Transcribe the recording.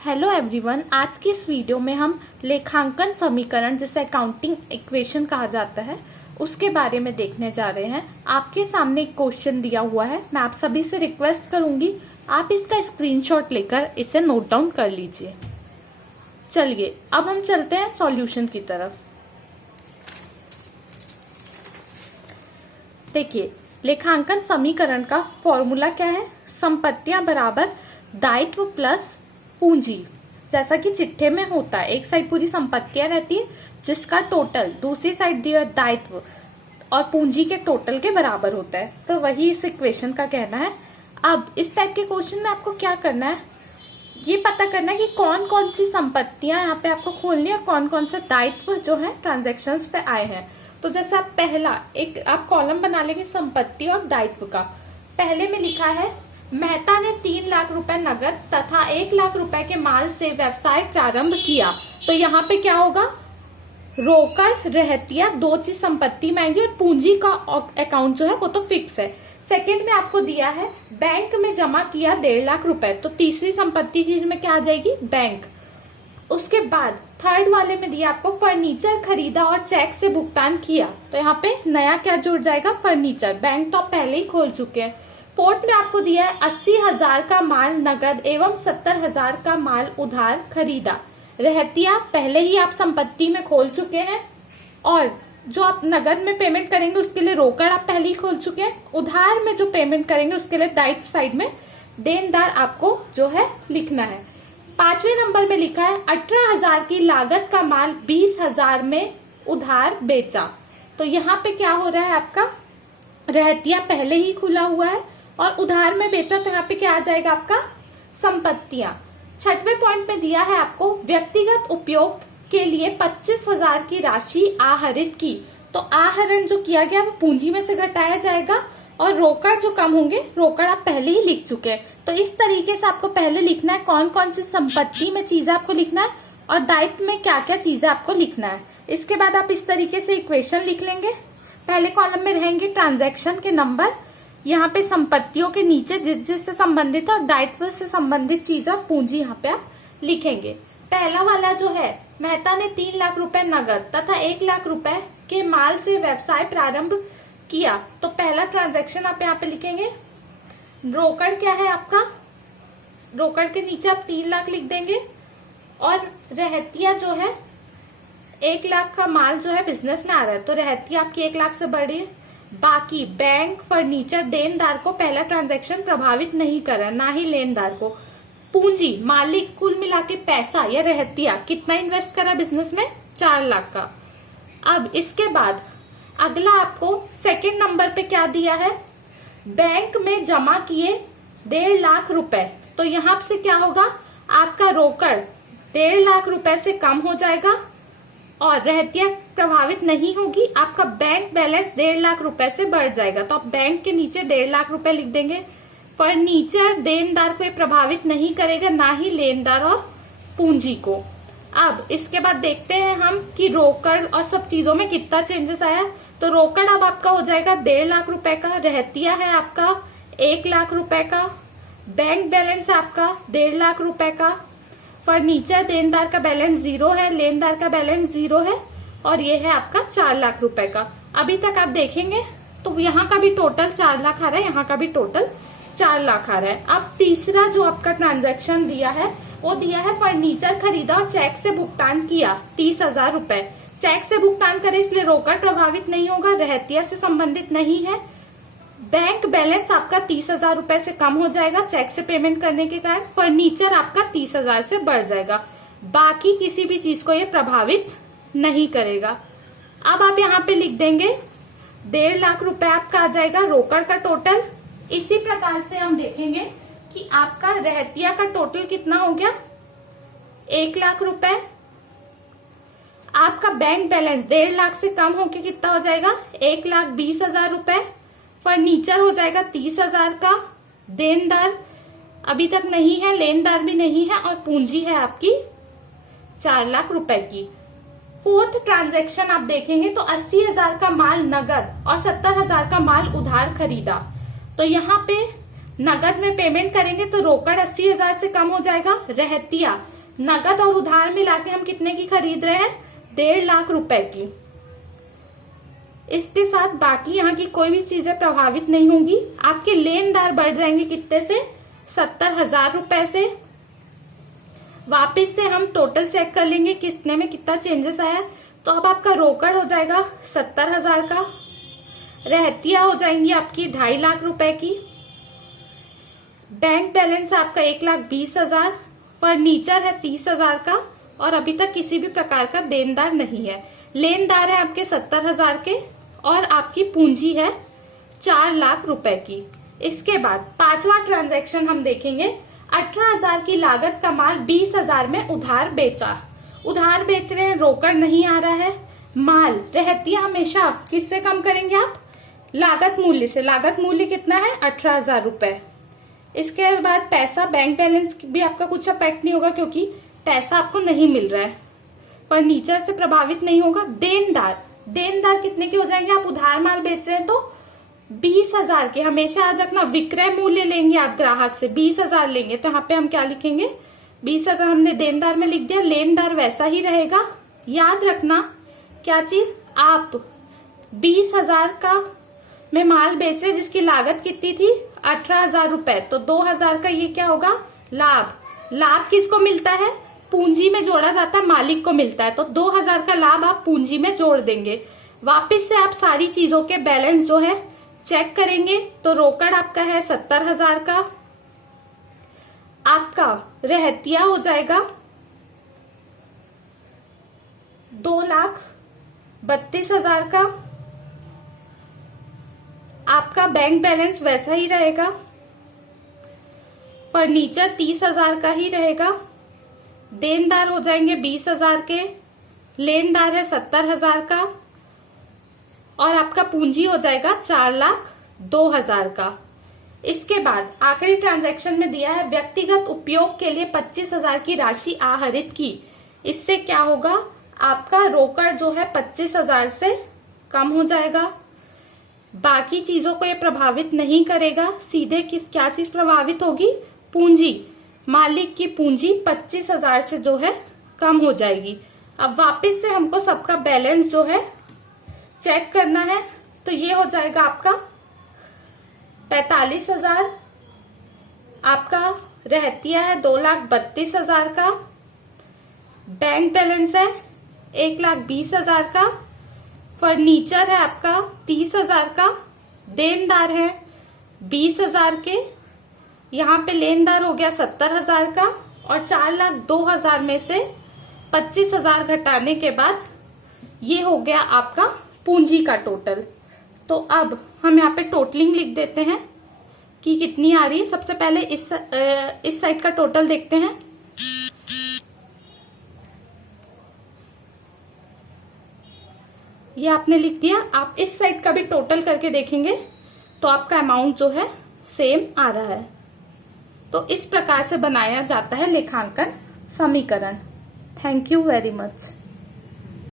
Hello everyone, आज की इस वीडियो में हम लेखांकन समीकरण जिसे अकाउंटिंग इक्वेशन कहा जाता है उसके बारे में देखने जा रहे हैं। आपके सामने एक क्वेश्चन दिया हुआ है। मैं आप सभी से रिक्वेस्ट करूंगी आप इसका स्क्रीनशॉट लेकर इसे नोट डाउन कर लीजिए। चलिए अब हम चलते हैं सॉल्यूशन की तरफ। देखिए, लेखांकन समीकरण का फॉर्मूला क्या है? संपत्तियां बराबर दायित्व प्लस पूंजी। जैसा कि चिट्ठे में होता है, एक साइड पूरी संपत्तियां रहती है जिसका टोटल दूसरी साइड दिया दायित्व और पूंजी के टोटल के बराबर होता है। तो वही इस इक्वेशन का कहना है। अब इस टाइप के क्वेश्चन में आपको क्या करना है, ये पता करना है कि कौन कौन सी संपत्तियां यहाँ पे आपको खोलनी है और कौन कौन से दायित्व जो है ट्रांजेक्शन्स पे आए हैं। तो जैसे आप पहला एक आप कॉलम बना लेंगे संपत्ति और दायित्व का। पहले में लिखा है मेहता ने 3 लाख रुपए नगद तथा 1 लाख रुपए के माल से व्यवसाय प्रारंभ किया। तो यहाँ पे क्या होगा, रोकड़ रहतिया दो चीज संपत्ति में आएंगी और पूंजी का अकाउंट जो है वो तो फिक्स है। सेकंड में आपको दिया है बैंक में जमा किया 1.5 लाख रुपए, तो तीसरी संपत्ति चीज में क्या आ जाएगी, बैंक। उसके बाद थर्ड वाले में दिया आपको फर्नीचर खरीदा और चेक से भुगतान किया। तो यहाँ पे नया क्या जुड़ जाएगा, फर्नीचर। बैंक तो आप पहले ही खोल चुके हैं। फोर्थ में आपको दिया है 80,000 का माल नगद एवं 70,000 का माल उधार खरीदा। रहतिया पहले ही आप संपत्ति में खोल चुके हैं और जो आप नगद में पेमेंट करेंगे उसके लिए रोकड़ आप पहले ही खोल चुके हैं। उधार में जो पेमेंट करेंगे उसके लिए दायित्व साइड में देनदार आपको जो है लिखना है। 5वें नंबर में लिखा है 18,000 की लागत का माल 20,000 में उधार बेचा। तो यहाँ पे क्या हो रहा है, आपका रहतिया पहले ही खुला हुआ है और उधार में बेचा, तो यहाँ पे क्या आ जाएगा आपका संपत्तियां। 6वें पॉइंट में दिया है आपको व्यक्तिगत उपयोग के लिए 25,000 की राशि आहरित की। तो आहरण जो किया गया वो पूंजी में से घटाया जाएगा और रोकड़ जो कम होंगे, रोकड़ आप पहले ही लिख चुके हैं। तो इस तरीके से आपको पहले लिखना है कौन कौन सी संपत्ति में चीजें आपको लिखना है और दायित्व में क्या क्या चीजें आपको लिखना है। इसके बाद आप इस तरीके से इक्वेशन लिख लेंगे। पहले कॉलम में रहेंगे ट्रांजैक्शन के नंबर, यहाँ पे संपत्तियों के नीचे जिससे संबंधित है और दायित्व से संबंधित चीज और पूंजी यहाँ पे आप लिखेंगे। पहला वाला जो है मेहता ने 3 लाख रुपए नगद तथा 1 लाख रुपए के माल से व्यवसाय प्रारंभ किया। तो पहला ट्रांजैक्शन आप यहाँ पे लिखेंगे। रोकड़ क्या है आपका, रोकड़ के नीचे आप 3 लाख लिख देंगे और रहतिया जो है 1 लाख का माल जो है बिजनेस में आ रहा है, तो रहतिया आपकी 1 लाख से बढ़ी है। बाकी बैंक फर्नीचर देनदार को पहला ट्रांजैक्शन प्रभावित नहीं कर रहा, ना ही लेनदार को। पूंजी मालिक कुल मिला के पैसा या रहतिया कितना इन्वेस्ट करा बिजनेस में, 4 लाख का। अब इसके बाद अगला आपको सेकंड नंबर पे क्या दिया है, बैंक में जमा किए 1.5 लाख रुपए। तो यहाँ से क्या होगा, आपका रोकड़ 1.5 लाख रुपए से कम हो जाएगा और रहतिया प्रभावित नहीं होगी। आपका बैंक बैलेंस 1.5 लाख रुपए से बढ़ जाएगा। तो आप बैंक के नीचे 1.5 लाख रुपए लिख देंगे। फर्नीचर देनदार को प्रभावित नहीं करेगा, ना ही लेनदार और पूंजी को। अब इसके बाद देखते हैं हम कि रोकड़ और सब चीजों में कितना चेंजेस आया। तो रोकड़ अब आपका हो जाएगा 1.5 लाख रुपए का, रहतिया है आपका 1 लाख रुपए का, बैंक बैलेंस है आपका 1.5 लाख रुपए का, फर्नीचर देनदार का बैलेंस 0 है, लेनदार का बैलेंस 0 है और ये है आपका 4 लाख रुपए का। अभी तक आप देखेंगे तो यहाँ का भी टोटल 4 लाख आ रहा है, यहाँ का भी टोटल 4 लाख आ रहा है। अब तीसरा जो आपका ट्रांजैक्शन दिया है वो दिया है फर्नीचर खरीदा और चेक से भुगतान किया 30,000 रुपए। चेक से भुगतान करे इसलिए रोकड़ प्रभावित नहीं होगा, रहतिया से संबंधित नहीं है। बैंक बैलेंस आपका 30,000 रुपए से कम हो जाएगा चेक से पेमेंट करने के कारण। फर्नीचर आपका 30,000 से बढ़ जाएगा। बाकी किसी भी चीज को ये प्रभावित नहीं करेगा। अब आप यहाँ पे लिख देंगे 1.5 लाख रुपए आपका आ जाएगा रोकड़ का टोटल। इसी प्रकार से हम देखेंगे कि आपका रहतिया का टोटल कितना हो गया, 1 लाख रुपए। आपका बैंक बैलेंस 1.5 लाख से कम होके कितना हो जाएगा, 1,20,000 रुपए। फर्नीचर हो जाएगा 30,000 का, देनदार अभी तक नहीं है, लेनदार भी नहीं है और पूंजी है आपकी 4 लाख रुपए की। फोर्थ ट्रांजैक्शन आप देखेंगे तो 80,000 का माल नगद और 70,000 का माल उधार खरीदा। तो यहाँ पे नगद में पेमेंट करेंगे तो रोकड़ 80,000 से कम हो जाएगा। रहतिया, नगद और उधार मिला के हम कितने की खरीद रहे हैं? 1.5 लाख रुपए की। इसके साथ बाकी यहाँ की कोई भी चीजें प्रभावित नहीं होंगी। आपके लेनदार बढ़ जाएंगे कितने से? 70,000 रुपए से। वापस से हम टोटल चेक कर लेंगे कितने में कितना चेंजेस आया। तो अब आपका रोकड़ हो जाएगा 70,000 का, रहतिया हो जाएंगी आपकी 2.5 लाख रुपए की, बैंक बैलेंस आपका 1,20,000, फर्नीचर है 30,000 का, और अभी तक किसी भी प्रकार का देनदार नहीं है। लेनदार है आपके 70,000 के, और आपकी पूंजी है 4 लाख रुपए की। इसके बाद 5वां ट्रांजैक्शन हम देखेंगे। 18,000 की लागत का माल 20,000 में उधार बेचा। उधार बेच रहे हैं, रोकड़ नहीं आ रहा है। माल रहतिया हमेशा किससे कम करेंगे आप? लागत मूल्य से। लागत मूल्य कितना है? 18,000 रुपए। इसके बाद पैसा, बैंक बैलेंस भी आपका कुछ अफेक्ट नहीं होगा क्योंकि पैसा आपको नहीं मिल रहा है। फर्नीचर से प्रभावित नहीं होगा। देनदार, देनदार कितने के हो जाएंगे? आप उधार माल बेच रहे हैं तो 20,000 के। हमेशा याद रखना, विक्रय मूल्य लेंगे आप ग्राहक से, 20,000 लेंगे तो यहाँ पे हम क्या लिखेंगे? 20,000 हमने देनदार में लिख दिया। लेनदार वैसा ही रहेगा। याद रखना क्या चीज? आप 20,000 का में माल बेच रहे जिसकी लागत कितनी थी? 18,000 रुपए। तो 2,000 का ये क्या होगा? लाभ। लाभ किसको मिलता है? पूंजी में जोड़ा जाता है, मालिक को मिलता है। तो 2,000 का लाभ आप पूंजी में जोड़ देंगे। वापिस से आप सारी चीजों के बैलेंस जो है चेक करेंगे तो रोकड़ आपका है 70,000 का, आपका रहतिया हो जाएगा 2,32,000 का, आपका बैंक बैलेंस वैसा ही रहेगा, फर्नीचर 30,000 का ही रहेगा, देनदार हो जाएंगे 20,000 के, लेनदार है 70,000 का, और आपका पूंजी हो जाएगा 4,02,000 का। इसके बाद आखिरी ट्रांजैक्शन में दिया है व्यक्तिगत उपयोग के लिए 25,000 की राशि आहरित की। इससे क्या होगा? आपका रोकड़ जो है 25,000 से कम हो जाएगा। बाकी चीजों को ये प्रभावित नहीं करेगा। सीधे क्या चीज प्रभावित होगी? पूंजी, मालिक की पूंजी 25,000 से जो है कम हो जाएगी। अब वापस से हमको सबका बैलेंस जो है चेक करना है। तो ये हो जाएगा आपका 45,000, आपका रहतिया है 2,32,000 का, बैंक बैलेंस है 1,20,000 का, फर्नीचर है आपका 30,000 का, देनदार है 20,000 के, यहाँ पे लेनदार हो गया 70,000 का, और 4,02,000 में से 25,000 घटाने के बाद ये हो गया आपका पूंजी का टोटल। तो अब हम यहाँ पे टोटलिंग लिख देते हैं कि कितनी आ रही है। सबसे पहले इस साइड का टोटल देखते हैं। ये आपने लिख दिया। आप इस साइड का भी टोटल करके देखेंगे तो आपका अमाउंट जो है सेम आ रहा है। तो इस प्रकार से बनाया जाता है लेखांकन समीकरण। Thank you very much.